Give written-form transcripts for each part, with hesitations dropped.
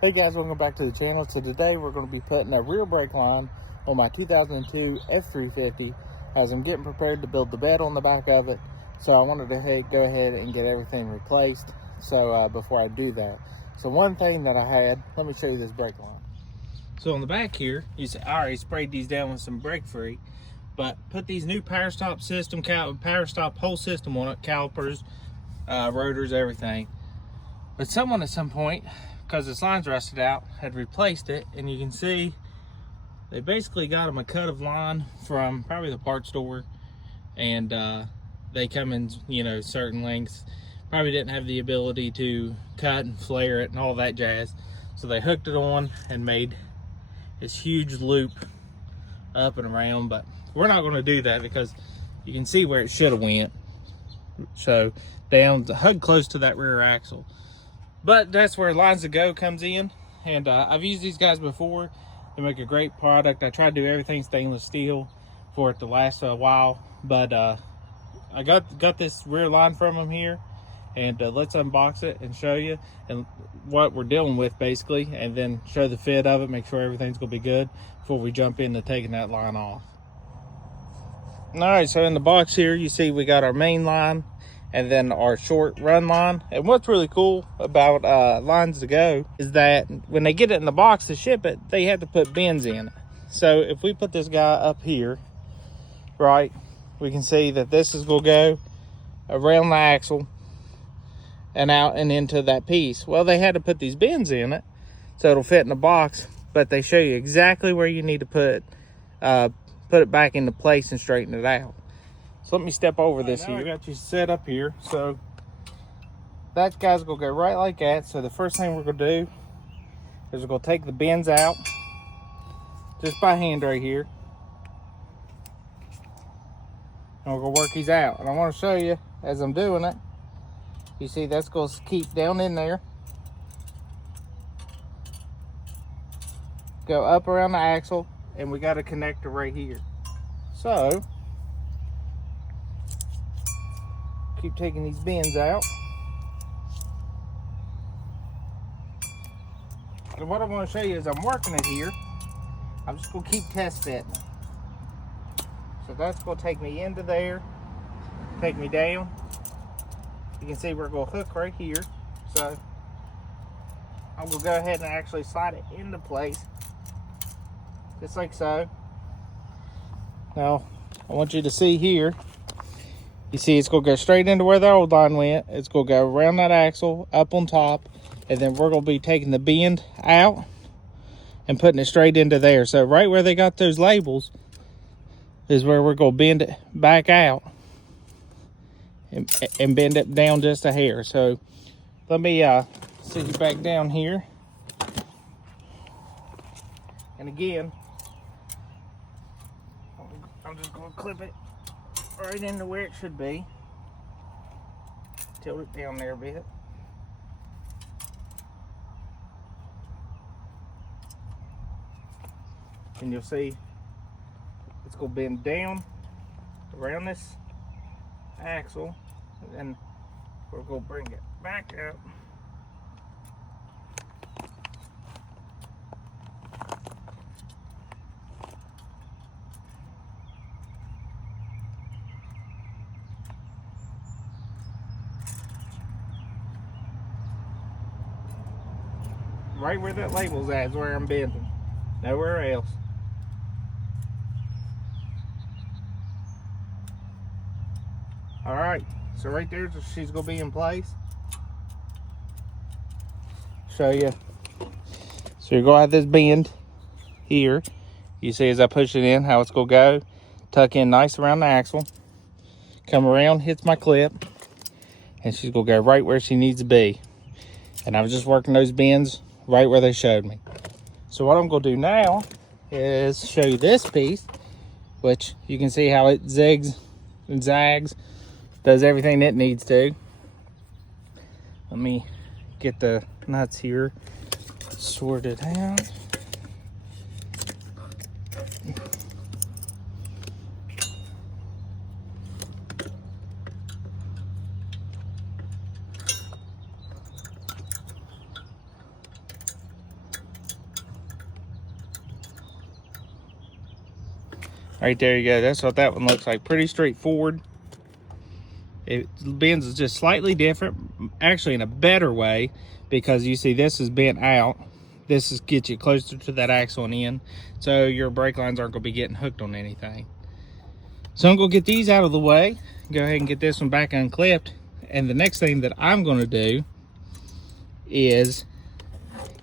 Hey guys, welcome back to the channel. So today we're going to be putting a rear brake line on my 2002 F350 as I'm getting prepared to build the bed on the back of it. So I wanted to go ahead and get everything replaced. So before I do that, so one thing that I had, let me show you this brake line. So on the back here, you see I already sprayed these down with some brake free, but put these new power stop system, power stop whole system on it, calipers, rotors, everything. But someone at some point, because this line's rusted out, had replaced it, and you can see they basically got them a cut of line from probably the parts store, and they come in, you know, certain lengths. Probably didn't have the ability to cut and flare it and all that jazz, so they hooked it on and made this huge loop up and around. But we're not going to do that because you can see where it should have went. So down, hug close to that rear axle. But that's where Lines to Go comes in, and I've used these guys before. They make a great product. I tried to do everything stainless steel for it to last a while, but I got this rear line from them here, and let's unbox it and show you and what we're dealing with basically, and then show the fit of it, make sure everything's gonna be good before we jump into taking that line off. All right, so in the box here you see we got our main line and then our short run line. And what's really cool about Lines to Go is that when they get it in the box to ship it, they have to put bins in it. So if we put this guy up here, right, we can see that this is gonna go around the axle and out and into that piece. Well, they had to put these bins in it so it'll fit in the box, but they show you exactly where you need to put it back into place and straighten it out. So let me step over this here. I got you set up here. So that guy's gonna go right like that. So the first thing we're gonna do is we're gonna take the bins out just by hand right here. And we're gonna work these out. And I wanna show you as I'm doing it. You see that's gonna keep down in there. Go up around the axle, and we got a connector right here. So keep taking these bins out. And what I'm going to show you is I'm working it here. I'm just going to keep test fitting it. So that's going to take me into there, take me down. You can see we're going to hook right here. So I'm going to go ahead and actually slide it into place, just like so. Now I want you to see here. You see it's going to go straight into where the old line went. It's going to go around that axle, up on top, and then we're going to be taking the bend out and putting it straight into there. So right where they got those labels is where we're going to bend it back out and bend it down just a hair. So let me sit you back down here. And again, I'm just going to clip it right into where it should be. Tilt it down there a bit. And you'll see it's going to bend down around this axle, and then we're going to bring it back up. Right where that label's at is where I'm bending. Nowhere else. Alright, so right there she's going to be in place. Show you. So you're going to have this bend here. You see as I push it in how it's going to go. Tuck in nice around the axle. Come around, hits my clip. And she's going to go right where she needs to be. And I was just working those bends right where they showed me. So what I'm going to do now is show you this piece, which you can see how it zigs and zags, does everything it needs to. Let me get the nuts here sorted out. Right there you go. That's what that one looks like. Pretty straightforward. It bends just slightly different, actually in a better way, because you see this is bent out. This is get you closer to that axle and end, so your brake lines aren't going to be getting hooked on anything. So I'm going to get these out of the way, go ahead and get this one back unclipped, and the next thing that I'm going to do is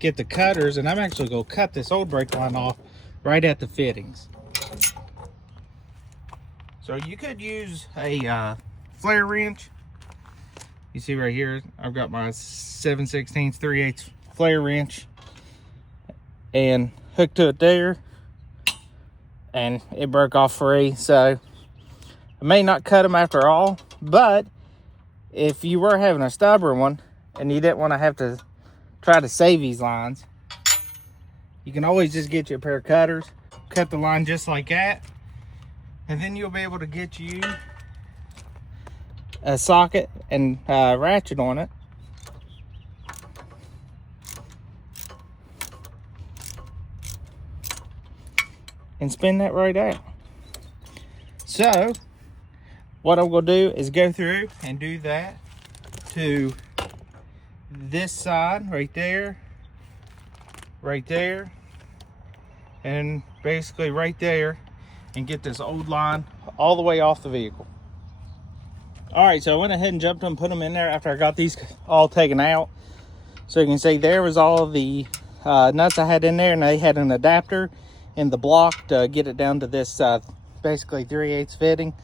get the cutters, and I'm actually going to cut this old brake line off right at the fittings. So you could use a flare wrench. You see right here, I've got my 7/16 3/8 flare wrench and hooked to it there, and it broke off free. So I may not cut them after all, but if you were having a stubborn one and you didn't want to have to try to save these lines, you can always just get you a pair of cutters, cut the line just like that, and then you'll be able to get you a socket and ratchet on it. And spin that right out. So what I'm going to do is go through and do that to this side right there, and basically right there, and get this old line all the way off the vehicle. All right, so I went ahead and jumped them and put them in there after I got these all taken out. So you can see there was all the nuts I had in there, and they had an adapter in the block to get it down to this basically 3/8 fitting.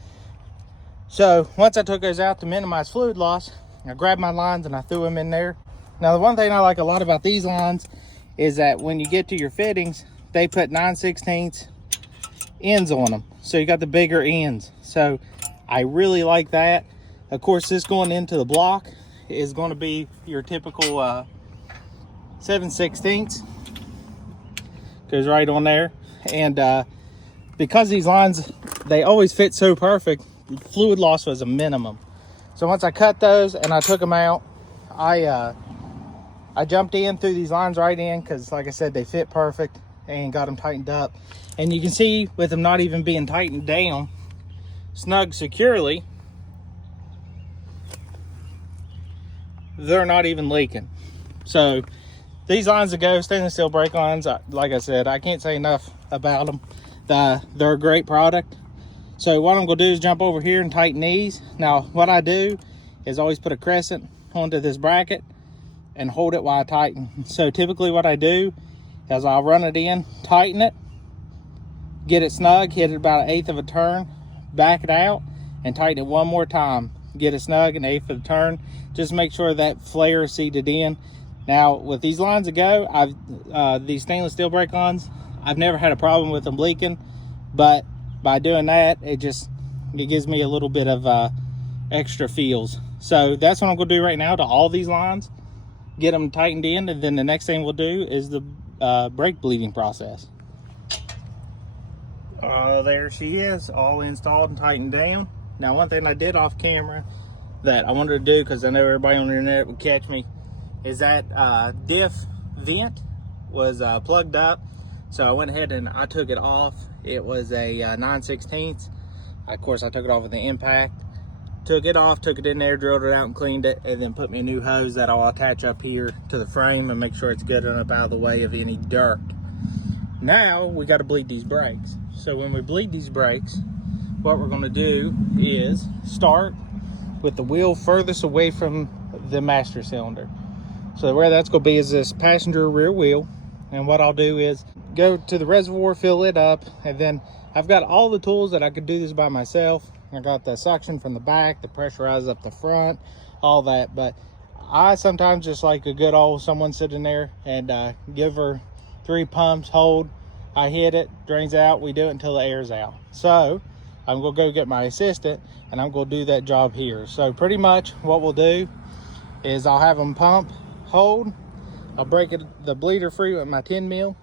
So once I took those out to minimize fluid loss, I grabbed my lines and I threw them in there. Now the one thing I like a lot about these lines is that when you get to your fittings, they put 9/16 ends on them, so you got the bigger ends. So I really like that. Of course, this going into the block is going to be your typical 7/16. Goes right on there. And because these lines, they always fit so perfect, fluid loss was a minimum. So once I cut those and I took them out, I jumped in through these lines right in, because like I said, they fit perfect, and got them tightened up. And you can see with them not even being tightened down snug securely, they're not even leaking. So these lines that go, stainless steel brake lines, like I said, I can't say enough about them. They're a great product. So what I'm going to do is jump over here and tighten these. Now what I do is always put a crescent onto this bracket and hold it while I tighten. So typically what I do is I'll run it in, tighten it, get it snug, hit it about 1/8 of a turn, back it out, and tighten it one more time. Get it snug, an 1/8 of a turn. Just make sure that flare is seated in. Now with these lines that go, these stainless steel brake lines, I've never had a problem with them leaking, but by doing that, it gives me a little bit of extra feels. So that's what I'm going to do right now to all these lines, get them tightened in, and then the next thing we'll do is the brake bleeding process. There she is, all installed and tightened down. Now one thing I did off camera that I wanted to do, because I know everybody on the internet would catch me, is that diff vent was plugged up. So I went ahead and I took it off. It was a 9/16. Of course, I took it off with the impact. Took it off, took it in there, drilled it out and cleaned it, and then put me a new hose that I'll attach up here to the frame and make sure it's good enough out of the way of any dirt. Now we got to bleed these brakes. So when we bleed these brakes, what we're going to do is start with the wheel furthest away from the master cylinder. So where that's going to be is this passenger rear wheel. And what I'll do is go to the reservoir, fill it up, and then I've got all the tools that I could do this by myself. I got the suction from the back, the pressurize up the front, all that. But I sometimes just like a good old someone sitting there and give her 3 pumps, hold, I hit it, drains out, we do it until the air's out. So I'm gonna go get my assistant and I'm gonna do that job here. So pretty much what we'll do is I'll have them pump, hold, I'll break the bleeder free with my 10 mil,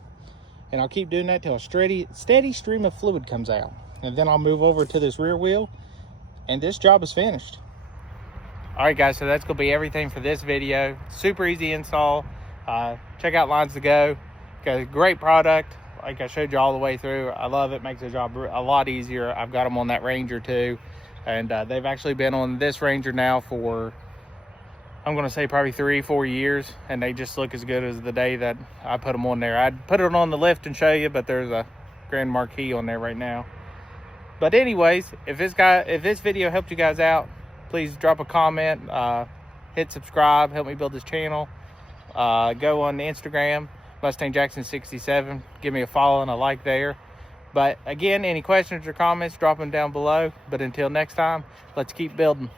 and I'll keep doing that till a steady stream of fluid comes out. And then I'll move over to this rear wheel, and this job is finished. All right, guys, so that's gonna be everything for this video. Super easy install. Check out Lines to Go. Got a great product. like I showed you all the way through. I love it. Makes the job a lot easier. I've got them on that Ranger too, and they've actually been on this Ranger now for, I'm going to say probably 3-4 years, and they just look as good as the day that I put them on there. I'd put it on the lift and show you, but there's a Grand Marquis on there right now. But anyways, if this video helped you guys out, please drop a comment, hit subscribe, help me build this channel. Go on Instagram, Mustang Jackson 67. Give me a follow and a like there. But again, any questions or comments, drop them down below. But until next time, let's keep building.